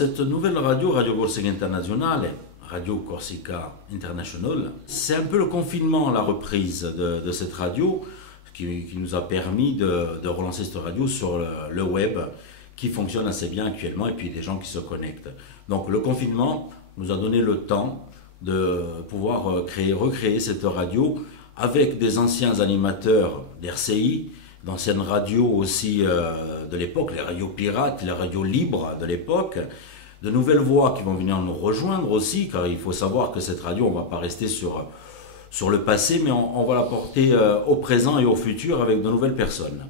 cette nouvelle radio, Radio Corsica Internazionale, Radio Corsica International, c'est un peu le confinement, la reprise de cette radio qui nous a permis de relancer cette radio sur le web qui fonctionne assez bien actuellement et puis des gens qui se connectent. Donc le confinement nous a donné le temps de pouvoir recréer cette radio avec des anciens animateurs d'RCI, d'anciennes radios aussi de l'époque, les radios pirates, les radios libres de l'époque, de nouvelles voix qui vont venir nous rejoindre aussi, car il faut savoir que cette radio, on ne va pas rester sur le passé, mais on va la porter au présent et au futur avec de nouvelles personnes.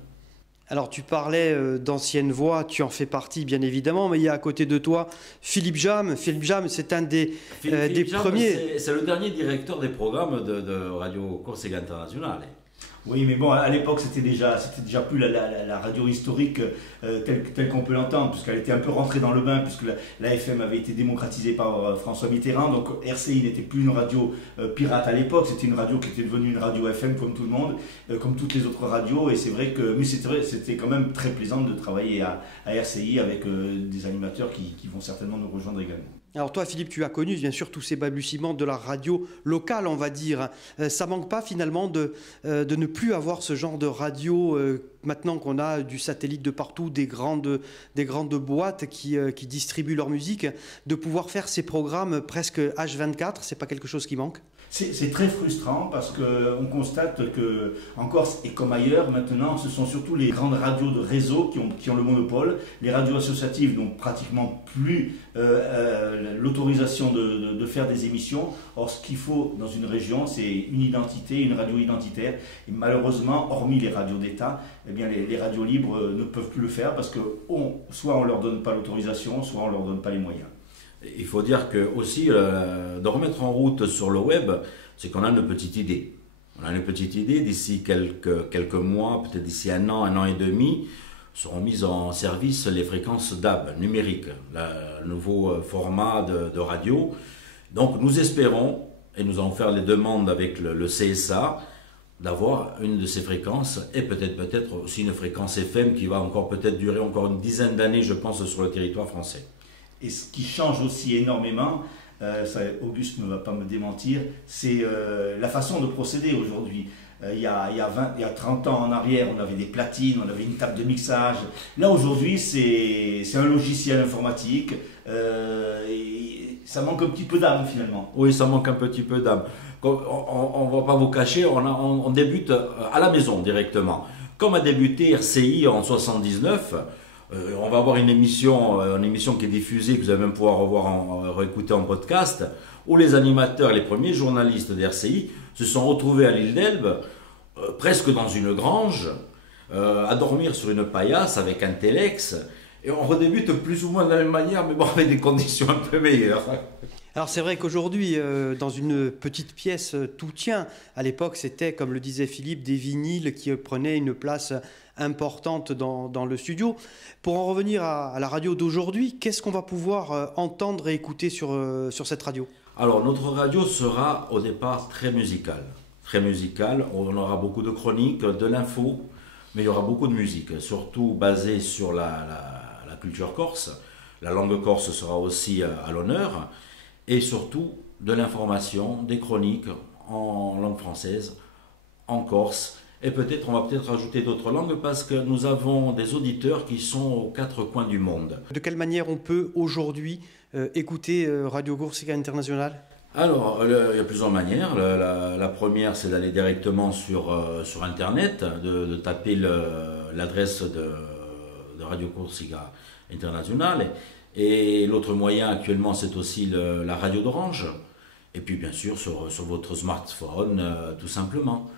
Alors tu parlais d'anciennes voix, tu en fais partie bien évidemment, mais il y a à côté de toi Philippe Jam. Philippe Jam, c'est un des premiers. C'est le dernier directeur des programmes de Radio Corsica Internazionale. Oui, mais bon, à l'époque, c'était déjà plus la radio historique telle qu'on peut l'entendre, puisqu'elle était un peu rentrée dans le bain, puisque la FM avait été démocratisée par François Mitterrand. Donc RCI n'était plus une radio pirate à l'époque, c'était une radio qui était devenue une radio FM comme tout le monde, comme toutes les autres radios. Et c'est vrai que c'était quand même très plaisant de travailler à RCI avec des animateurs qui vont certainement nous rejoindre également. Alors toi, Philippe, tu as connu bien sûr tous ces balbutiements de la radio locale, on va dire. Ça manque pas finalement de ne plus avoir ce genre de radio maintenant qu'on a du satellite de partout, des grandes boîtes qui distribuent leur musique, de pouvoir faire ces programmes presque H24, c'est pas quelque chose qui manque ? C'est très frustrant parce qu'on constate qu'en Corse et comme ailleurs maintenant, ce sont surtout les grandes radios de réseau qui ont le monopole. Les radios associatives n'ont pratiquement plus l'autorisation de faire des émissions. Or, ce qu'il faut dans une région, c'est une identité, une radio identitaire. Et malheureusement, hormis les radios d'État, eh bien, les radios libres ne peuvent plus le faire parce que soit on ne leur donne pas l'autorisation, soit on ne leur donne pas les moyens. Il faut dire que aussi, de remettre en route sur le web, c'est qu'on a une petite idée. On a une petite idée, d'ici quelques mois, peut-être d'ici un an et demi, seront mises en service les fréquences DAB numériques, le nouveau format de radio. Donc nous espérons, et nous allons faire les demandes avec le CSA, d'avoir une de ces fréquences et peut-être aussi une fréquence FM qui va encore peut-être durer encore une dizaine d'années, je pense, sur le territoire français. Et ce qui change aussi énormément, Auguste ne va pas me démentir, c'est la façon de procéder aujourd'hui. Il y a 30 ans en arrière, on avait des platines, on avait une table de mixage. Là aujourd'hui, c'est un logiciel informatique. Et ça manque un petit peu d'âme finalement. Oui, ça manque un petit peu d'âme. On ne va pas vous cacher, on débute à la maison directement. Comme a débuté RCI en 79, on va avoir une émission qui est diffusée, que vous allez même pouvoir réécouter en podcast, où les animateurs, les premiers journalistes d'RCI se sont retrouvés à l'île d'Elbe, presque dans une grange, à dormir sur une paillasse avec un téléx, et on redébute plus ou moins de la même manière, mais bon, avec des conditions un peu meilleures. Alors c'est vrai qu'aujourd'hui, dans une petite pièce, tout tient. À l'époque, c'était, comme le disait Philippe, des vinyles qui prenaient une place importante dans le studio. Pour en revenir à la radio d'aujourd'hui, qu'est-ce qu'on va pouvoir entendre et écouter sur cette radio ? Alors notre radio sera au départ très musicale. Très musicale, on aura beaucoup de chroniques, de l'info, mais il y aura beaucoup de musique, surtout basée sur la culture corse. La langue corse sera aussi à l'honneur. Et surtout de l'information, des chroniques en langue française, en corse. Et on va peut-être rajouter d'autres langues parce que nous avons des auditeurs qui sont aux quatre coins du monde. De quelle manière on peut aujourd'hui écouter Radio Corsica Internazionale ? Alors, il y a plusieurs manières. La première, c'est d'aller directement sur Internet, de taper l'adresse de Radio Corsica Internazionale. Et l'autre moyen actuellement, c'est aussi la radio d'Orange. Et puis bien sûr sur votre smartphone, tout simplement.